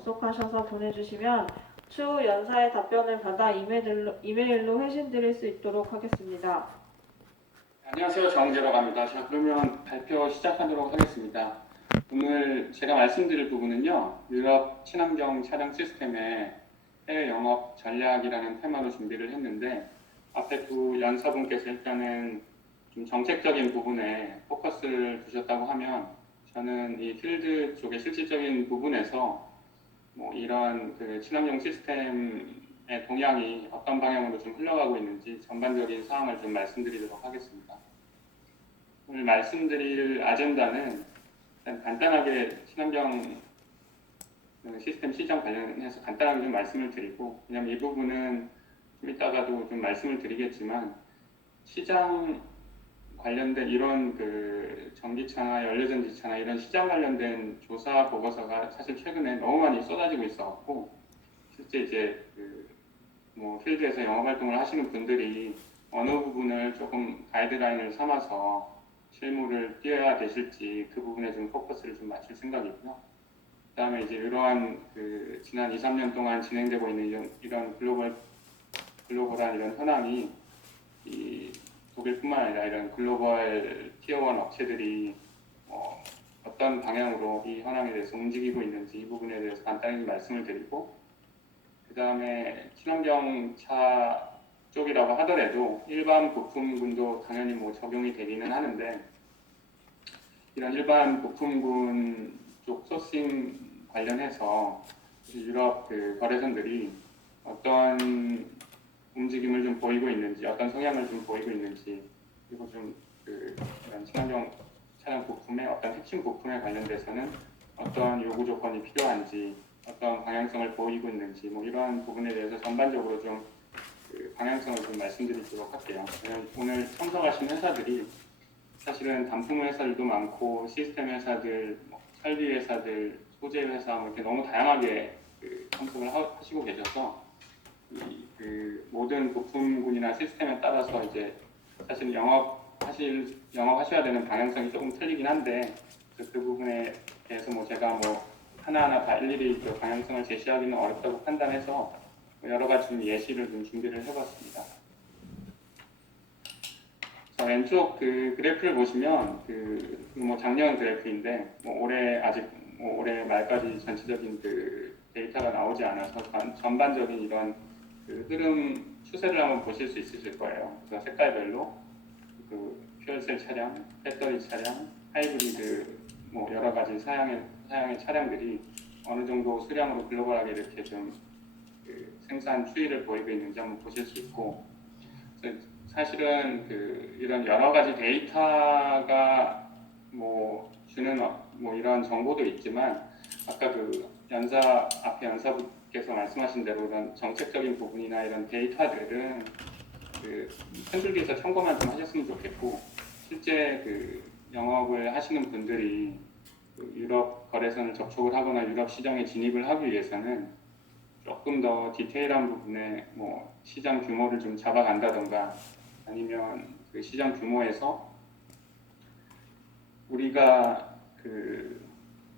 접속하셔서 보내주시면 추후 연사의 답변을 받아 이메일로 회신 드릴 수 있도록 하겠습니다. 안녕하세요. 정재라고 합니다. 자, 그러면 발표 시작하도록 하겠습니다. 오늘 제가 말씀드릴 부분은요, 유럽 친환경 차량 시스템의 해외 영업 전략이라는 테마로 준비를 했는데, 앞에 두 연사분께서 일단은 좀 정책적인 부분에 포커스를 두셨다고 하면, 저는 이 필드 쪽의 실질적인 부분에서 뭐 이런 그 친환경 시스템의 동향이 어떤 방향으로 좀 흘러가고 있는지 전반적인 상황을 좀 말씀드리도록 하겠습니다. 오늘 말씀드릴 아젠다는 일단 간단하게 친환경 시스템 시장 관련해서 간단하게 좀 말씀을 드리고, 왜냐면 이 부분은 좀 이따가도 좀 말씀을 드리겠지만 시장 관련된 이런 그 전기차나 연료전지차나 이런 시장 관련된 조사 보고서가 사실 최근에 너무 많이 쏟아지고 있어갖고, 실제 이제 뭐 필드에서 영업 활동을 하시는 분들이 어느 부분을 조금 가이드라인을 삼아서 실무를 뛰어야 되실지 그 부분에 좀 포커스를 좀 맞출 생각이고요. 그 다음에 이제 이러한 그 지난 2, 3년 동안 진행되고 있는 이런 글로벌한 이런 현황이 이 독일뿐만 아니라 이런 글로벌 티어1 업체들이 어떤 방향으로 이 현황에 대해서 움직이고 있는지 이 부분에 대해서 간단히 말씀을 드리고, 그 다음에 친환경 차 쪽이라고 하더라도 일반 부품군도 당연히 뭐 적용이 되기는 하는데, 이런 일반 부품군 쪽 소싱 관련해서 유럽 그 거래선들이 어떤 움직임을 좀 보이고 있는지, 어떤 성향을 좀 보이고 있는지, 그리고 좀 이런 친환경 차량 부품의 어떤 핵심 부품에 관련돼서는 어떤 요구 조건이 필요한지, 어떤 방향성을 보이고 있는지, 뭐 이런 부분에 대해서 전반적으로 좀 방향성을 좀 말씀드리도록 할게요. 오늘 참석하신 회사들이 사실은 단품 회사들도 많고 시스템 회사들, 설비 회사들, 소재 회사 뭐 이렇게 너무 다양하게 참석을 하시고 계셔서 모든 부품군이나 시스템에 따라서 이제 사실 영업하셔야 되는 방향성이 조금 틀리긴 한데, 그 부분에 대해서 뭐 제가 뭐 하나하나 다 일일이 그 방향성을 제시하기는 어렵다고 판단해서 여러 가지 좀 예시를 좀 준비를 해봤습니다. 왼쪽 그 그래프를 보시면 뭐 작년 그래프인데, 뭐 올해 아직 올해 말까지 전체적인 그 데이터가 나오지 않아서 전반적인 이런 그 흐름 추세를 한번 보실 수 있으실 거예요. 그래서 색깔별로 그 퓨얼셀 차량, 배터리 차량, 하이브리드 뭐 여러 가지 사양의 차량들이 어느 정도 수량으로 글로벌하게 이렇게 좀 생산 추이를 보이고 있는지 한번 보실 수 있고, 사실은 이런 여러 가지 데이터가 뭐 주는 뭐 이런 정보도 있지만, 아까 앞에 연사분께서 말씀하신 대로 이런 정책적인 부분이나 이런 데이터들은 큰 줄기에서 참고만 좀 하셨으면 좋겠고, 실제 영업을 하시는 분들이 유럽 거래선을 접촉을 하거나 유럽 시장에 진입을 하기 위해서는 조금 더 디테일한 부분에 뭐 시장 규모를 좀 잡아간다던가, 아니면 그 시장 규모에서 우리가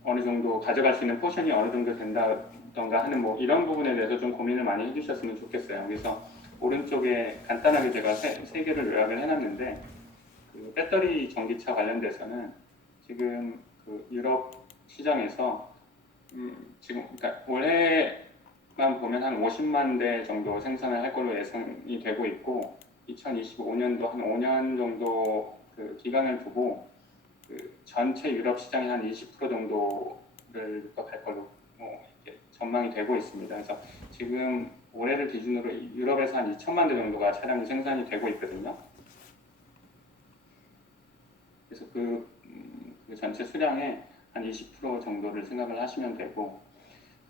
어느 정도 가져갈 수 있는 포션이 어느 정도 된다던가 하는 뭐 이런 부분에 대해서 좀 고민을 많이 해주셨으면 좋겠어요. 그래서 오른쪽에 간단하게 제가 세 개를 요약을 해놨는데, 배터리 전기차 관련돼서는 지금 유럽 시장에서 지금 그러니까 올해만 보면 한 50만 대 정도 생산을 할 걸로 예상이 되고 있고, 2025년도 한 5년 정도 기간을 두고 전체 유럽 시장이 한 20% 정도를 육박할 걸로 이렇게 전망이 되고 있습니다. 그래서 지금 올해를 기준으로 유럽에서 한 2천만 대 정도가 차량이 생산이 되고 있거든요. 그래서 그 전체 수량의 한 20% 정도를 생각을 하시면 되고,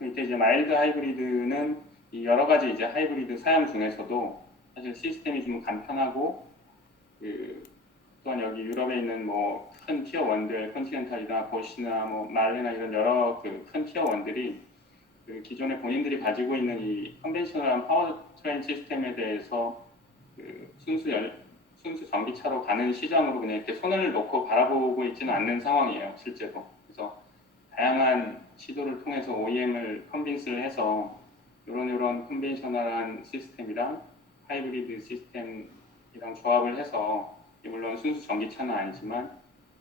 이때 이제 마일드 하이브리드는 이 여러 가지 이제 하이브리드 사양 중에서도 사실 시스템이 좀 간편하고, 또한 여기 유럽에 있는 뭐 큰 티어 1들, 컨티넨탈이나 보시나 뭐 말레나 이런 여러 큰 티어 1들이 기존에 본인들이 가지고 있는 이 컨벤셔널한 파워트레인 시스템에 대해서 순수 전기차로 가는 시장으로 그냥 이렇게 손을 놓고 바라보고 있지는 않는 상황이에요, 실제로. 그래서 다양한 시도를 통해서 OEM을 컨빈스를 해서 이런 컨벤셔널한 시스템이랑 하이브리드 시스템이랑 조합을 해서, 물론 순수 전기차는 아니지만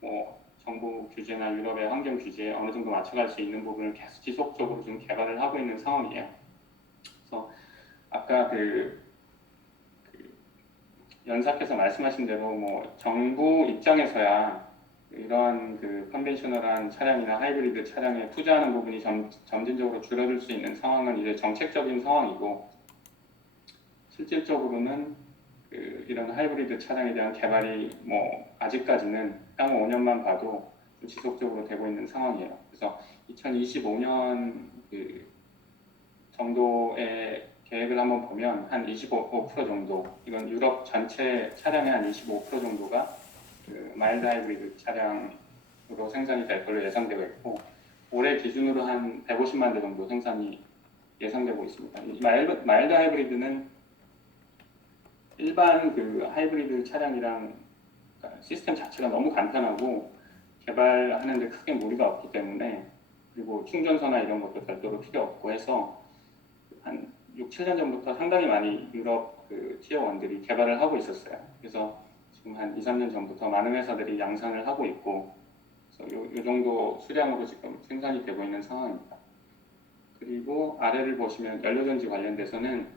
뭐 정부 규제나 유럽의 환경 규제에 어느 정도 맞춰갈 수 있는 부분을 계속 지속적으로 좀 개발을 하고 있는 상황이에요. 그래서 아까 그 연사께서 말씀하신 대로 뭐 정부 입장에서야 이런 그 컨벤셔널한 차량이나 하이브리드 차량에 투자하는 부분이 점진적으로 줄어들 수 있는 상황은 이제 정책적인 상황이고, 실질적으로는 이런 하이브리드 차량에 대한 개발이 뭐 아직까지는 향후 5년만 봐도 좀 지속적으로 되고 있는 상황이에요. 그래서 2025년 정도의 계획을 한번 보면 한 25% 정도, 이건 유럽 전체 차량의 한 25% 정도가 마일드 하이브리드 차량으로 생산이 될 걸로 예상되고 있고, 올해 기준으로 한 150만 대 정도 생산이 예상되고 있습니다. 이 마일드 하이브리드는 일반 하이브리드 차량이랑 시스템 자체가 너무 간편하고 개발하는 데 크게 무리가 없기 때문에, 그리고 충전소나 이런 것도 별도로 필요 없고 해서 한 6, 7년 전부터 상당히 많이 유럽 티어 1들이 개발을 하고 있었어요. 그래서 지금 한 2, 3년 전부터 많은 회사들이 양산을 하고 있고, 그래서 요 정도 수량으로 지금 생산이 되고 있는 상황입니다. 그리고 아래를 보시면 연료전지 관련돼서는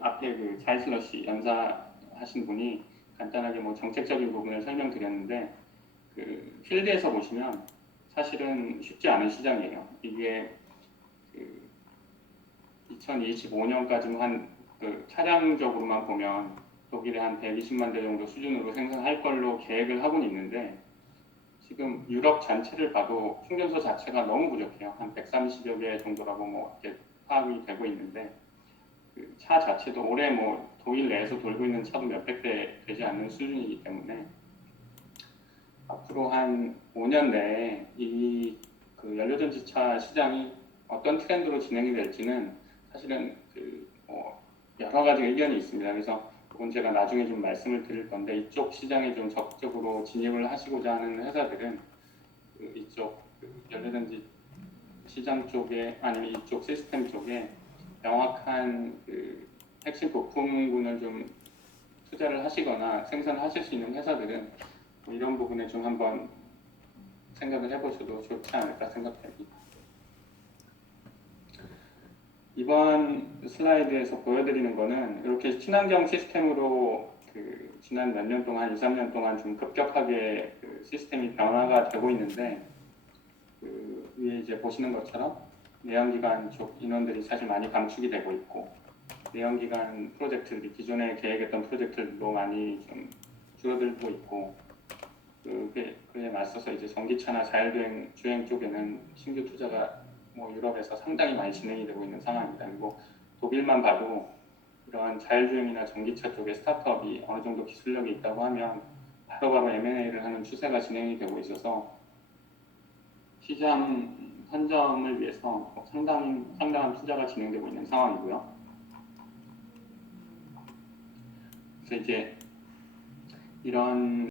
앞에 자이슬러시 연사하신 분이 간단하게 뭐 정책적인 부분을 설명드렸는데, 필드에서 보시면 사실은 쉽지 않은 시장이에요. 이게 2025년까지는 한 차량적으로만 보면 독일에 한 120만 대 정도 수준으로 생산할 걸로 계획을 하고는 있는데, 지금 유럽 전체를 봐도 충전소 자체가 너무 부족해요. 한 130여 개 정도라고 뭐 이렇게 파악이 되고 있는데, 차 자체도 올해 뭐 독일 내에서 돌고 있는 차도 몇백 대 되지 않는 수준이기 때문에 앞으로 한 5년 내에 이 연료전지차 시장이 어떤 트렌드로 진행이 될지는 사실은 뭐 여러 가지 의견이 있습니다. 그래서 그건 제가 나중에 좀 말씀을 드릴 건데, 이쪽 시장에 좀 적극적으로 진입을 하시고자 하는 회사들은 이쪽 연료전지 시장 쪽에, 아니면 이쪽 시스템 쪽에 명확한 핵심 부품군을 좀 투자를 하시거나 생산을 하실 수 있는 회사들은 뭐 이런 부분에 좀 한번 생각을 해보셔도 좋지 않을까 생각됩니다. 이번 슬라이드에서 보여드리는 거는 이렇게 친환경 시스템으로 지난 몇 년 동안, 2, 3년 동안 좀 급격하게 시스템이 변화가 되고 있는데, 위에 이제 보시는 것처럼 내연기관 쪽 인원들이 사실 많이 감축이 되고 있고, 내연기관 프로젝트들이 기존에 계획했던 프로젝트들도 많이 좀 줄어들고 있고, 그에 맞서서 이제 전기차나 자율주행 주행 쪽에는 신규 투자가 뭐 유럽에서 상당히 많이 진행이 되고 있는 상황입니다. 그리고 독일만 봐도 이러한 자율주행이나 전기차 쪽에 스타트업이 어느 정도 기술력이 있다고 하면 바로바로 M&A를 하는 추세가 진행이 되고 있어서 시장 선점을 위해서 상당한 투자가 진행되고 있는 상황이고요. 그래서 이제 이런